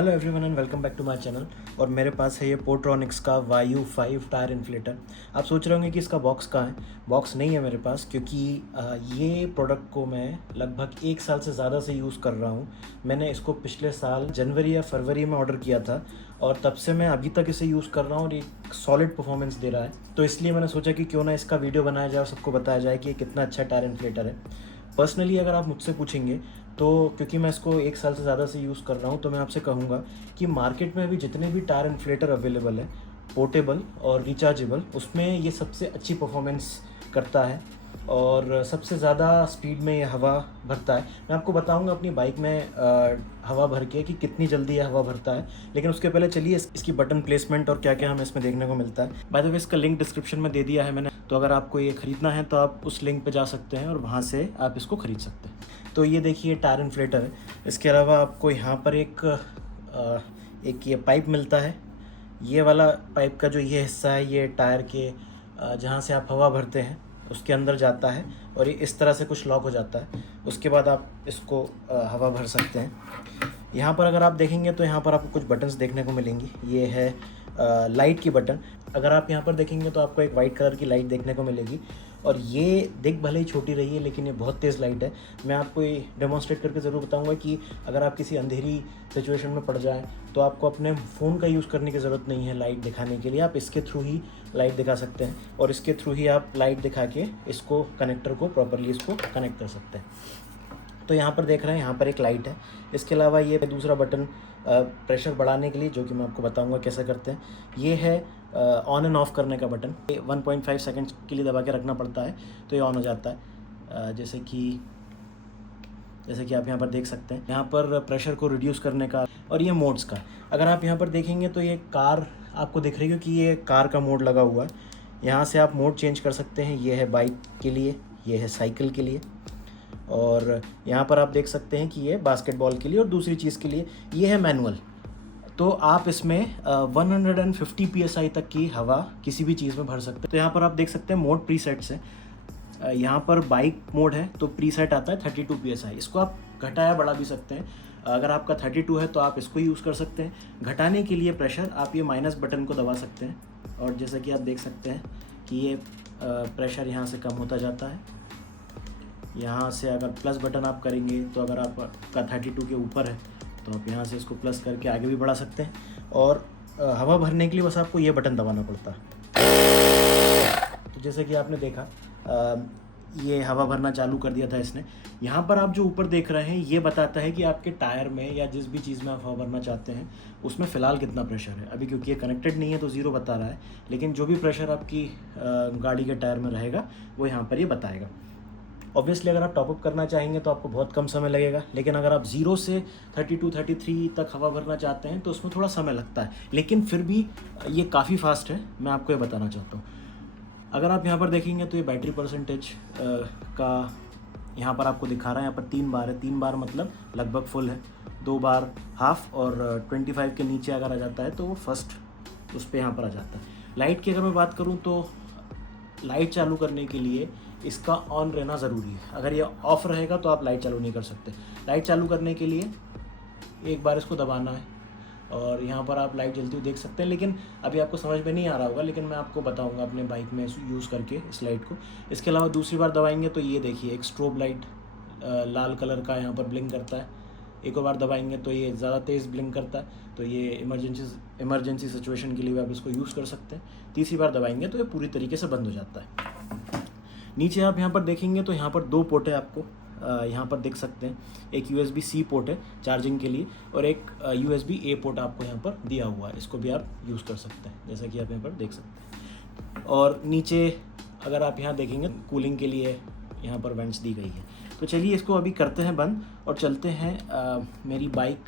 Hello everyone and welcome back to my channel. और मेरे पास है ये पोर्ट्रॉनिक्स का वायु 5 टायर इन्फ्लेटर। आप सोच रहे होंगे कि इसका बॉक्स कहाँ है। बॉक्स नहीं है मेरे पास, क्योंकि ये प्रोडक्ट को मैं लगभग 1 साल से ज़्यादा से यूज़ कर रहा हूँ। मैंने इसको पिछले साल जनवरी या फरवरी में ऑर्डर किया था और तब से मैं अभी तक इसे यूज़ कर रहा हूँ और एक सॉलिड परफॉर्मेंस दे रहा है। तो इसलिए मैंने सोचा कि क्यों ना इसका वीडियो बनाया जाए और सबको बताया जाए कि ये कितना अच्छा टायर इन्फ्लेटर है। पर्सनली अगर आप मुझसे पूछेंगे तो क्योंकि मैं इसको 1 साल से ज़्यादा से यूज़ कर रहा हूँ, तो मैं आपसे कहूँगा कि मार्केट में अभी जितने भी टायर इन्फ्लेटर अवेलेबल है, पोर्टेबल और रिचार्जेबल, उसमें ये सबसे अच्छी परफॉर्मेंस करता है और सबसे ज़्यादा स्पीड में ये हवा भरता है। मैं आपको बताऊंगा अपनी बाइक में हवा भर के कि कितनी जल्दी ये हवा भरता है, लेकिन उसके पहले चलिए इसकी बटन प्लेसमेंट और क्या क्या हमें इसमें देखने को मिलता है। बाय द वे, इसका लिंक डिस्क्रिप्शन में दे दिया है मैंने, तो अगर आपको ये ख़रीदना है तो आप उस लिंक पे जा सकते हैं और वहाँ से आप इसको ख़रीद सकते हैं। तो ये देखिए टायर इन्फ्लेटर है। इसके अलावा आपको यहाँ पर एक ये पाइप मिलता है। ये वाला पाइप का जो ये हिस्सा है, ये टायर के जहाँ से आप हवा भरते हैं उसके अंदर जाता है और ये इस तरह से कुछ लॉक हो जाता है। उसके बाद आप इसको हवा भर सकते हैं। यहाँ पर अगर आप देखेंगे तो यहाँ पर आपको कुछ बटन्स देखने को मिलेंगी। ये है लाइट की बटन। अगर आप यहाँ पर देखेंगे तो आपको एक वाइट कलर की लाइट देखने को मिलेगी और ये दिख भले ही छोटी रही है, लेकिन ये बहुत तेज़ लाइट है। मैं आपको ये डेमोन्स्ट्रेट करके ज़रूर बताऊंगा कि अगर आप किसी अंधेरी सिचुएशन में पड़ जाएं तो आपको अपने फ़ोन का यूज़ करने की ज़रूरत नहीं है लाइट दिखाने के लिए। आप इसके थ्रू ही लाइट दिखा सकते हैं और इसके थ्रू ही आप लाइट दिखा के इसको कनेक्टर को प्रॉपरली इसको कनेक्ट कर सकते हैं। तो यहाँ पर देख रहे हैं, यहाँ पर एक लाइट है। इसके अलावा ये दूसरा बटन प्रेशर बढ़ाने के लिए, जो कि मैं आपको बताऊंगा कैसे करते हैं। ये है ऑन एंड ऑफ़ करने का बटन। 1.5 सेकंड्स के लिए दबा के रखना पड़ता है तो ये ऑन हो जाता है। जैसे कि आप यहाँ पर देख सकते हैं। यहाँ पर प्रेशर को रिड्यूस करने का और ये मोड्स का। अगर आप यहाँ पर देखेंगे तो ये कार आपको दिख रही है कि ये कार का मोड लगा हुआ है। यहाँ से आप मोड चेंज कर सकते हैं। ये है बाइक के लिए, ये है साइकिल के लिए, और यहाँ पर आप देख सकते हैं कि ये बास्केटबॉल के लिए और दूसरी चीज़ के लिए। ये है मैनुअल। तो आप इसमें 150 PSI तक की हवा किसी भी चीज़ में भर सकते हैं। तो यहाँ पर आप देख सकते हैं मोड प्रीसेट्स है। यहाँ पर बाइक मोड है तो प्रीसेट आता है 32 PSI। इसको आप घटाया बढ़ा भी सकते हैं। अगर आपका 32 है तो आप इसको यूज़ कर सकते हैं। घटाने के लिए प्रेशर आप ये माइनस बटन को दबा सकते हैं और जैसा कि आप देख सकते हैं कि ये प्रेशर यहाँ से कम होता जाता है। यहाँ से अगर प्लस बटन आप करेंगे तो अगर आपका 32 के ऊपर है तो आप यहाँ से इसको प्लस करके आगे भी बढ़ा सकते हैं। और हवा भरने के लिए बस आपको ये बटन दबाना पड़ता है। तो जैसे कि आपने देखा, ये हवा भरना चालू कर दिया था इसने। यहाँ पर आप जो ऊपर देख रहे हैं ये बताता है कि आपके टायर में या जिस भी चीज़ में आप हवा भरना चाहते हैं उसमें फ़िलहाल कितना प्रेशर है। अभी क्योंकि ये कनेक्टेड नहीं है तो ज़ीरो बता रहा है, लेकिन जो भी प्रेशर आपकी गाड़ी के टायर में रहेगा वो यहाँ पर ये बताएगा। ऑब्वियसली अगर आप टॉपअप करना चाहेंगे तो आपको बहुत कम समय लगेगा, लेकिन अगर आप 0 से 32 33 तक हवा भरना चाहते हैं तो उसमें थोड़ा समय लगता है, लेकिन फिर भी ये काफ़ी फास्ट है। मैं आपको ये बताना चाहता हूँ। अगर आप यहाँ पर देखेंगे तो ये बैटरी परसेंटेज का यहाँ पर आपको दिखा रहा है। यहाँ पर 3 बार है। 3 बार मतलब लगभग फुल है। 2 बार हाफ, और 25 के नीचे अगर आ जाता है तो वो फर्स्ट उस पर यहाँ पर आ जाता है। लाइट की अगर मैं बात करूँ तो लाइट चालू करने के लिए इसका ऑन रहना ज़रूरी है। अगर ये ऑफ़ रहेगा तो आप लाइट चालू नहीं कर सकते। लाइट चालू करने के लिए एक बार इसको दबाना है और यहाँ पर आप लाइट जलती हुई देख सकते हैं, लेकिन अभी आपको समझ में नहीं आ रहा होगा, लेकिन मैं आपको बताऊंगा अपने बाइक में यूज़ करके इस लाइट को। इसके अलावा दूसरी बार दबाएंगे तो ये देखिए एक स्ट्रोब लाइट लाल कलर का यहाँ पर ब्लिंक करता है। एक और बार दबाएंगे तो ये ज़्यादा तेज़ ब्लिंक करता है। तो ये इमरजेंसी सिचुएशन के लिए भी आप इसको यूज़ कर सकते हैं। तीसरी बार दबाएंगे तो ये पूरी तरीके से बंद हो जाता है। नीचे आप यहाँ पर देखेंगे तो यहाँ पर 2 पोर्ट है, आपको यहाँ पर देख सकते हैं। एक USB-C पोर्ट है चार्जिंग के लिए और एक USB-A पोर्ट आपको यहाँ पर दिया हुआ है। इसको भी आप यूज़ कर सकते हैं, जैसा कि आप यहाँ पर देख सकते हैं। और नीचे अगर आप यहाँ देखेंगे कूलिंग के लिए यहाँ पर वेंट्स दी गई है। तो चलिए इसको अभी करते हैं बंद और चलते हैं मेरी बाइक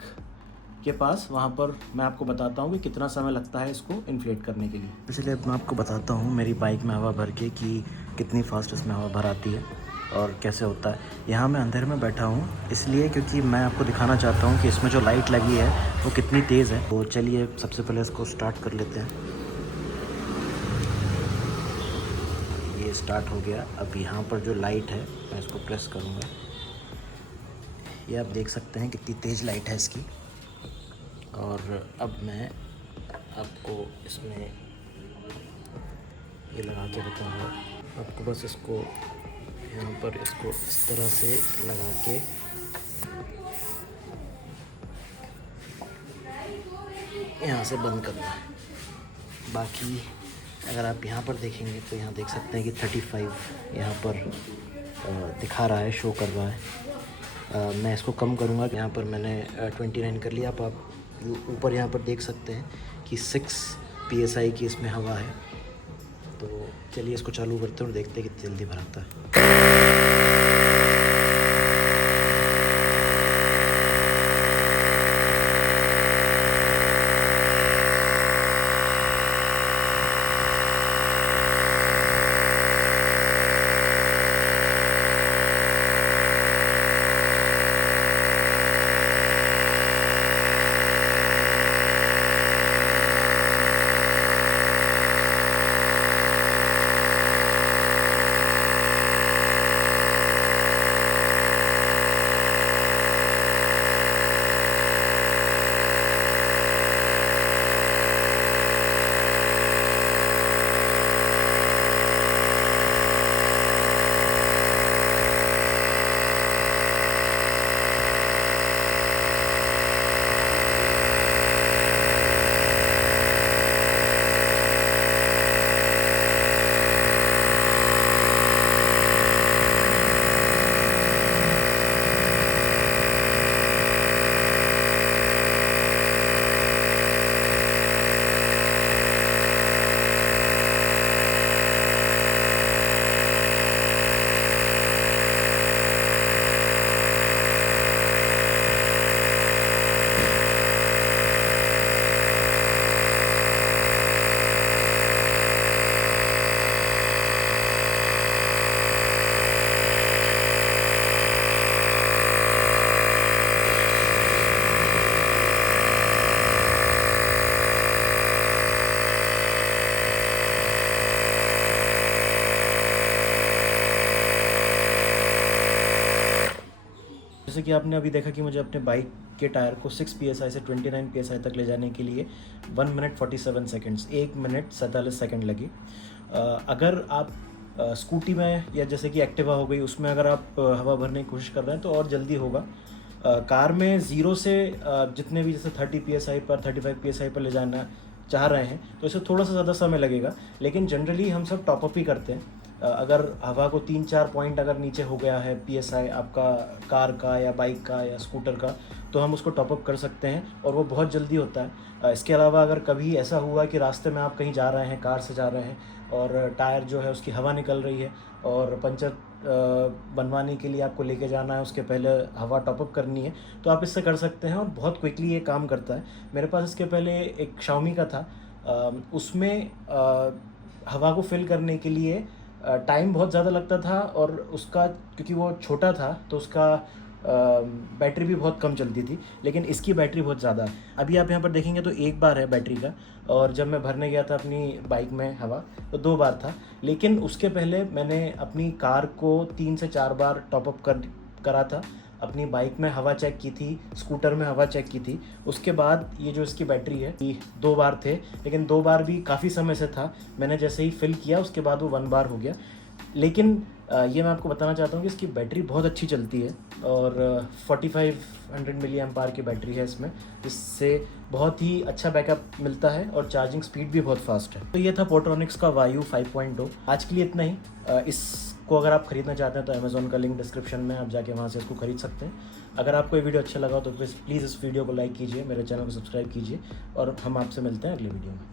के पास। वहाँ पर मैं आपको बताता हूँ कि कितना समय लगता है इसको इन्फ्लेट करने के लिए। इसलिए मैं आपको बताता हूँ मेरी बाइक में हवा भर के कि कितनी फास्ट इसमें हवा भर आती है और कैसे होता है। यहाँ मैं अंधेरे में बैठा हूँ इसलिए क्योंकि मैं आपको दिखाना चाहता हूँ कि इसमें जो लाइट लगी है वो कितनी तेज़ है। तो चलिए सबसे पहले इसको स्टार्ट कर लेते हैं। ये स्टार्ट हो गया। अब यहाँ पर जो लाइट है मैं इसको प्रेस करूँगा। ये आप देख सकते हैं कितनी तेज़ लाइट है इसकी। और अब मैं आपको इसमें ये लगा के बताऊँगा। आपको बस इसको यहाँ पर इसको इस तरह से लगा के यहाँ से बंद करना है। बाकी अगर आप यहाँ पर देखेंगे तो यहाँ देख सकते हैं कि 35 यहाँ पर दिखा रहा है, शो कर रहा है। मैं इसको कम करूँगा। यहाँ पर मैंने 29 कर लिया। आप ऊपर यहाँ पर देख सकते हैं कि 6 PSI की इसमें हवा है। तो चलिए इसको चालू करते हैं और देखते हैं कितनी जल्दी भराता है। जैसे कि आपने अभी देखा कि मुझे अपने बाइक के टायर को 6 PSI से 29 PSI तक ले जाने के लिए 1 मिनट 47 सेकेंड्स 1 मिनट 47 सेकेंड लगी। अगर आप स्कूटी में या जैसे कि एक्टिवा हो गई उसमें अगर आप हवा भरने की कोशिश कर रहे हैं तो और जल्दी होगा। कार में ज़ीरो से जितने भी जैसे 30 PSI पर 35 PSI पर ले जाना चाह रहे हैं तो इसे थोड़ा सा ज़्यादा समय लगेगा, लेकिन जनरली हम सब टॉपअप ही करते हैं। अगर हवा को 3-4 पॉइंट अगर नीचे हो गया है PSI आपका कार का या बाइक का या स्कूटर का, तो हम उसको टॉपअप कर सकते हैं और वो बहुत जल्दी होता है। इसके अलावा अगर कभी ऐसा हुआ कि रास्ते में आप कहीं जा रहे हैं, कार से जा रहे हैं और टायर जो है उसकी हवा निकल रही है और पंचर बनवाने के लिए आपको लेके जाना है, उसके पहले हवा टॉपअप करनी है, तो आप इससे कर सकते हैं और बहुत क्विकली ये काम करता है। मेरे पास इसके पहले एक Xiaomi का था, उसमें हवा को फिल करने के लिए टाइम बहुत ज़्यादा लगता था और उसका क्योंकि वो छोटा था तो उसका बैटरी भी बहुत कम चलती थी, लेकिन इसकी बैटरी बहुत ज़्यादा है। अभी आप यहाँ पर देखेंगे तो एक बार है बैटरी का, और जब मैं भरने गया था अपनी बाइक में हवा तो 2 बार था। लेकिन उसके पहले मैंने अपनी कार को 3 से 4 बार टॉपअप करा था। अपनी बाइक में हवा चेक की थी, स्कूटर में हवा चेक की थी। उसके बाद ये जो इसकी बैटरी है, ये 2 बार थे, लेकिन 2 बार भी काफ़ी समय से था। मैंने जैसे ही फिल किया उसके बाद वो 1 बार हो गया। लेकिन ये मैं आपको बताना चाहता हूँ कि इसकी बैटरी बहुत अच्छी चलती है और 4500 मिली एम्पायर की बैटरी है इसमें, जिससे बहुत ही अच्छा बैकअप मिलता है और चार्जिंग स्पीड भी बहुत फास्ट है। तो ये था पोर्ट्रॉनिक्स का वायु 5.2। आज के लिए इतना ही। इसको अगर आप ख़रीदना चाहते हैं तो अमेज़ॉन का लिंक डिस्क्रिप्शन में, आप जाके वहाँ से इसको खरीद सकते हैं। अगर आपको ये वीडियो अच्छा लगा तो प्लीज़ इस वीडियो को लाइक कीजिए, मेरे चैनल को सब्सक्राइब कीजिए और हम आपसे मिलते हैं अगले वीडियो में।